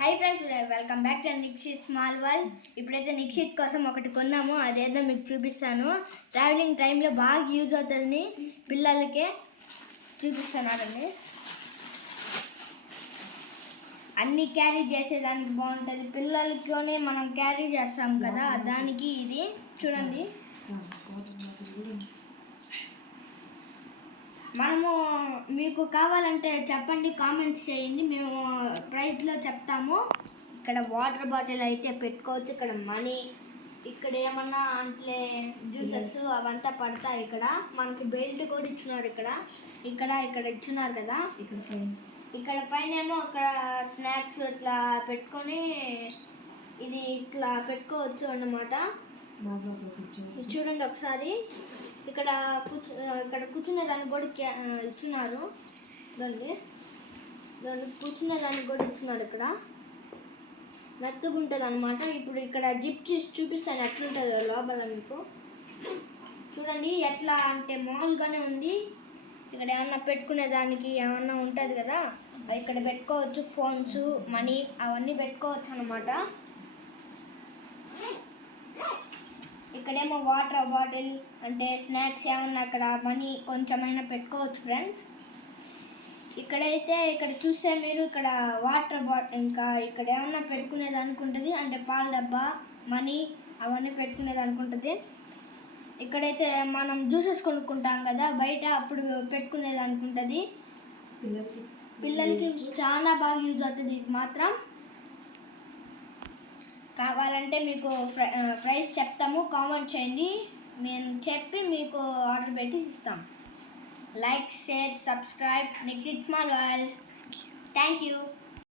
Hi friends, welcome back to Nikshith small world. ఇప్పుడైతే నిక్షిత్ కోసం ఒకటి కొన్నాము, అదేదో మీకు చూపిస్తాను. ట్రావెలింగ్ టైంలో బాగా యూజ్ అవుతుందని పిల్లలకే చూపిస్తున్నారండి. అన్నీ క్యారీ చేసేదానికి బాగుంటుంది, పిల్లలతోనే మనం క్యారీ చేస్తాం కదా, దానికి ఇది చూడండి. మనము మీకు కావాలంటే చెప్పండి, కామెంట్స్ చేయండి, మేము ప్రైస్లో చెప్తాము. ఇక్కడ వాటర్ బాటిల్ అయితే పెట్టుకోవచ్చు, ఇక్కడ మనీ, ఇక్కడ ఏమన్నా అంటే జ్యూసెస్ అవంతా పడతాయి. ఇక్కడ మనకి బెల్ట్ కూడా ఇచ్చినారు, ఇక్కడ ఇచ్చినారు కదా. ఇక్కడ పైన ఏమో అక్కడ స్నాక్స్ ఇట్లా పెట్టుకొని ఇది ఇట్లా పెట్టుకోవచ్చు అన్నమాట. చూడండి ఒకసారి, ఇక్కడ కూర్చునే దానికి కూడా ఇచ్చినారు. దాన్ని కూర్చునే దానికి కూడా ఇచ్చినారు. ఇక్కడ మెత్తగా ఉంటుంది అనమాట. ఇప్పుడు ఇక్కడ జిప్ చేసి చూపిస్తాను ఎట్లుంటుందో లోపల మీకు. చూడండి ఎట్లా అంటే మామూలుగానే ఉంది. ఇక్కడ ఏమన్నా పెట్టుకునే దానికి ఏమన్నా ఉంటుంది కదా, ఇక్కడ పెట్టుకోవచ్చు. ఫోన్స్, మనీ అవన్నీ పెట్టుకోవచ్చు అనమాట. ఇక్కడేమో వాటర్ బాటిల్ అంటే స్నాక్స్ ఏమన్నా, అక్కడ మనీ కొంచెమైనా పెట్టుకోవచ్చు ఫ్రెండ్స్. ఇక్కడైతే ఇక్కడ చూస్తే మీరు ఇక్కడ వాటర్ బాటిల్, ఇంకా ఇక్కడ ఏమన్నా పెట్టుకునేది అనుకుంటుంది అంటే పాల డబ్బా, మనీ అవన్నీ పెట్టుకునేది అనుకుంటుంది. ఇక్కడైతే మనం జ్యూసెస్ కొనుక్కుంటాం కదా బయట, అప్పుడు పెట్టుకునేది అనుకుంటుంది. పిల్లలకి చాలా బాగా యూజ్ అవుతుంది ఇది మాత్రం. కావాలంటే మీకు ప్రైస్ చెప్తాము, కామెంట్ చేయండి, మేము చెప్పి మీకు ఆర్డర్ పెట్టి ఇస్తాం. Like, share, subscribe Nikshith small world. Thank you.